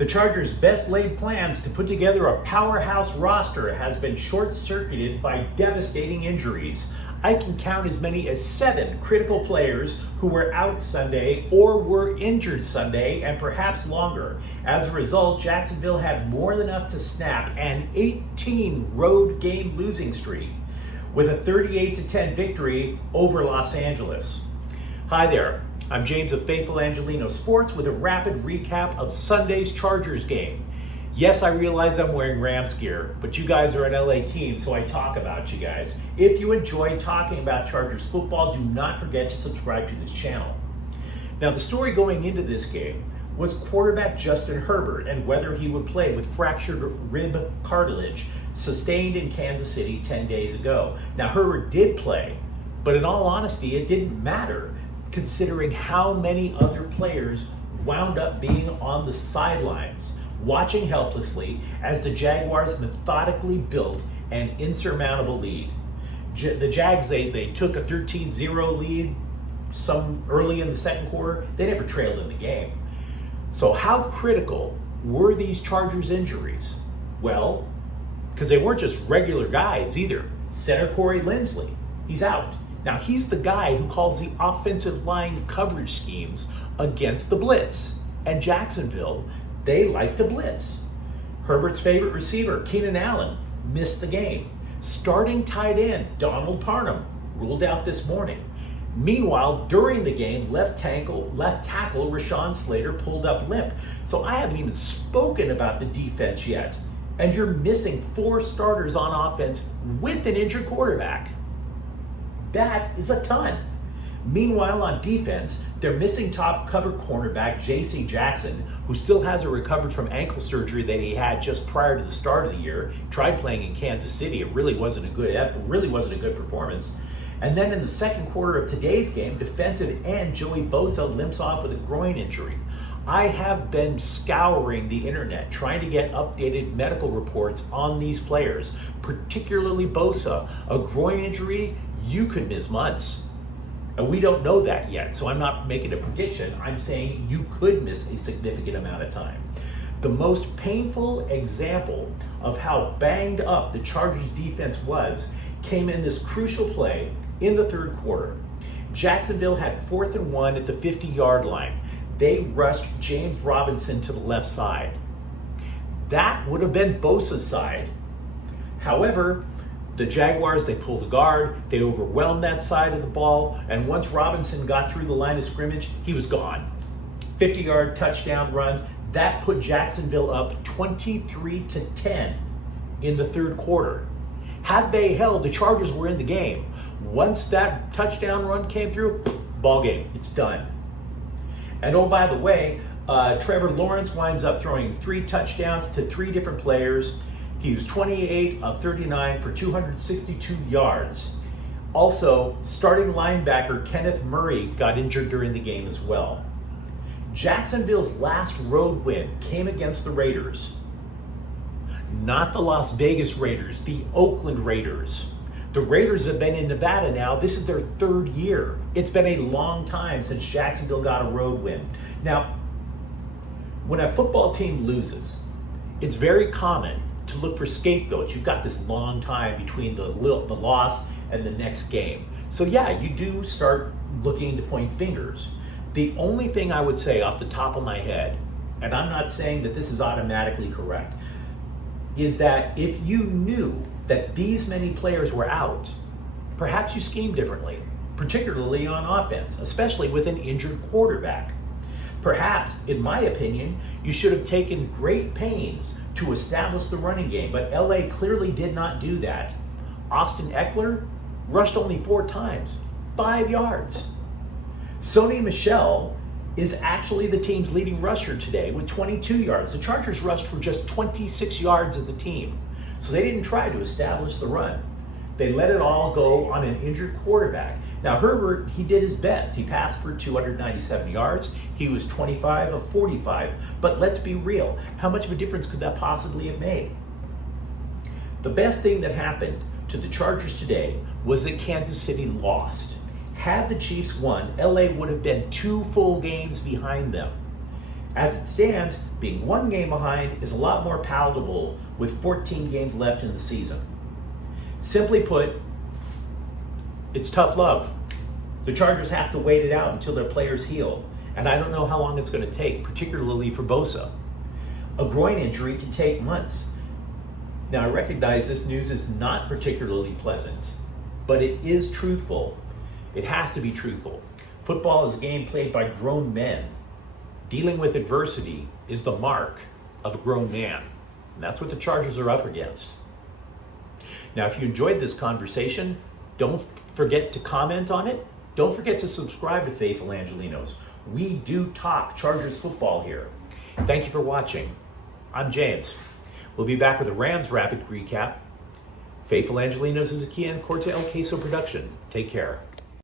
The Chargers' best laid plans to put together a powerhouse roster has been short-circuited by devastating injuries. I can count as many as 7 critical players who were out Sunday or were injured Sunday and perhaps longer. As a result, Jacksonville had more than enough to snap an 18 road game losing streak with a 38-10 victory over Los Angeles. Hi there, I'm James of Faithful Angelino Sports with a rapid recap of Sunday's Chargers game. Yes, I realize I'm wearing Rams gear, but you guys are an LA team, so I talk about you guys. If you enjoy talking about Chargers football, do not forget to subscribe to this channel. Now, the story going into this game was quarterback Justin Herbert and whether he would play with fractured rib cartilage sustained in Kansas City 10 days ago. Now, Herbert did play, but in all honesty, it didn't matter considering how many other players wound up being on the sidelines, watching helplessly as the Jaguars methodically built an insurmountable lead. The Jags, they took a 13-0 lead some early in the second quarter. They never trailed in the game. So how critical were these Chargers injuries? Well, because they weren't just regular guys either. Center Corey Linsley, he's out. Now, he's the guy who calls the offensive line coverage schemes against the blitz. And Jacksonville, they like to blitz. Herbert's favorite receiver, Keenan Allen, missed the game. Starting tight end, Donald Parham, ruled out this morning. Meanwhile, during the game, left tackle Rashawn Slater pulled up limp. So I haven't even spoken about the defense yet. And you're missing 4 starters on offense with an injured quarterback. That is a ton. Meanwhile, on defense, they're missing top cover cornerback J.C. Jackson, who still hasn't recovered from ankle surgery that he had just prior to the start of the year. Tried playing in Kansas City. It really wasn't a good performance. And then in the second quarter of today's game, defensive end Joey Bosa limps off with a groin injury. I have been scouring the internet trying to get updated medical reports on these players, particularly Bosa. A groin injury, you could miss months. And we don't know that yet, so I'm not making a prediction. I'm saying you could miss a significant amount of time. The most painful example of how banged up the Chargers defense was came in this crucial play in the third quarter. Jacksonville had 4th and 1 at the 50-yard line. They rushed James Robinson to the left side. That would have been Bosa's side. However, the Jaguars, they pulled the guard, they overwhelmed that side of the ball, and once Robinson got through the line of scrimmage, he was gone. 50-yard touchdown run. That put Jacksonville up 23-10 in the third quarter. Had they held, the Chargers were in the game. Once that touchdown run came through, ball game, it's done. And oh, by the way, Trevor Lawrence winds up throwing 3 touchdowns to 3 different players. He was 28 of 39 for 262 yards. Also, starting linebacker Kenneth Murray got injured during the game as well. Jacksonville's last road win came against the Raiders. Not the Las Vegas Raiders, the Oakland Raiders. The Raiders have been in Nevada now. This is their 3rd year. It's been a long time since Jacksonville got a road win. Now, when a football team loses, it's very common to look for scapegoats. You've got this long time between the loss and the next game. So yeah, you do start looking to point fingers. The only thing I would say off the top of my head, and I'm not saying that this is automatically correct, is that if you knew that these many players were out, perhaps you schemed differently, particularly on offense, especially with an injured quarterback. Perhaps, in my opinion, you should have taken great pains to establish the running game, but LA clearly did not do that. Austin Eckler rushed only 4 times, 5 yards. Sony Michel is actually the team's leading rusher today with 22 yards. The Chargers rushed for just 26 yards as a team, so they didn't try to establish the run. They let it all go on an injured quarterback. Now, Herbert, he did his best. He passed for 297 yards. He was 25 of 45. But let's be real. How much of a difference could that possibly have made? The best thing that happened to the Chargers today was that Kansas City lost. Had the Chiefs won, LA would have been 2 full games behind them. As it stands, being 1 game behind is a lot more palatable with 14 games left in the season. Simply put, it's tough love. The Chargers have to wait it out until their players heal, and I don't know how long it's going to take, particularly for Bosa. A groin injury can take months. Now, I recognize this news is not particularly pleasant, but it is truthful. It has to be truthful. Football is a game played by grown men. Dealing with adversity is the mark of a grown man, and that's what the Chargers are up against. Now, if you enjoyed this conversation, don't forget to comment on it. Don't forget to subscribe to Faithful Angelinos. We do talk Chargers football here. Thank you for watching. I'm James. We'll be back with a Rams Rapid recap. Faithful Angelinos is a Kian Corte El Queso production. Take care.